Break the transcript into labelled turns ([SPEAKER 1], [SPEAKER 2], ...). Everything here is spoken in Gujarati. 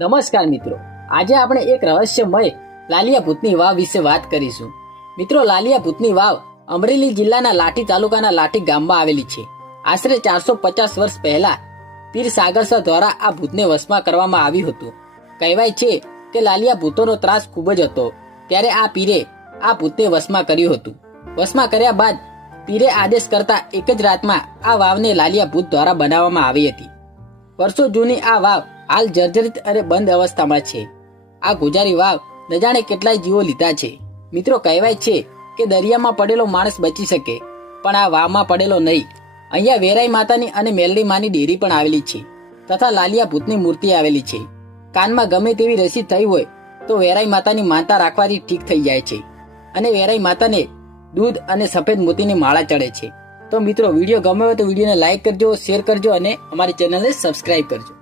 [SPEAKER 1] નમસ્કાર મિત્રો. આજે આપણે એક રહસ્યમય લાલિયા ભૂતની વાવ વિશે વાત કરીશું. મિત્રો, લાલિયા ભૂતની વાવ અમરેલી જિલ્લાના લાઠી તાલુકાના લાઠી ગામમાં આવેલી છે. આશરે ચારસો પચાસ વર્ષ પહેલા પીર સાગરસર દ્વારા આ ભૂતને વશમાં કરવામાં આવ્યું હતું. કહેવાય છે કે લાલિયા ભૂતોનો ત્રાસ ખૂબ જ હતો. ત્યારે આ પીરે આ ભૂતને વશમાં કર્યું હતું. વશમાં કર્યા બાદ પીરે આદેશ કરતા એક જ રાતમાં આ વાવને લાલિયા ભૂત દ્વારા બનાવવામાં આવી હતી. વર્ષો જૂની આ વાવ હાલ જર્જરિત અને બંધ અવસ્થામાં છે. આ ગુજારી વાવ ન જાણે કેટલાય જીવો લીધા છે. મિત્રો કહેવાય છે કે દરિયામાં પડેલો માણસ બચી શકે, પણ આ વાવમાં પડેલો નહીં. અહીંયા વેરાઈ માતાની અને મેલડી માની ડેરી પણ આવેલી છે, તથા લાલિયા ભૂતની મૂર્તિ આવેલી છે. કાનમાં ગમે તેવી રસી થઈ હોય, તો વેરાઈ માતાની માનતા રાખવાથી ઠીક થઈ જાય છે. અને વેરાઈ માતાને દૂધ અને સફેદ મોતીની માળા ચડે છે. તો મિત્રો, વીડિયો ગમે હોય તો વિડીયોને લાઈક કરજો, શેર કરજો અને અમારી ચેનલને સબસ્ક્રાઇબ કરજો.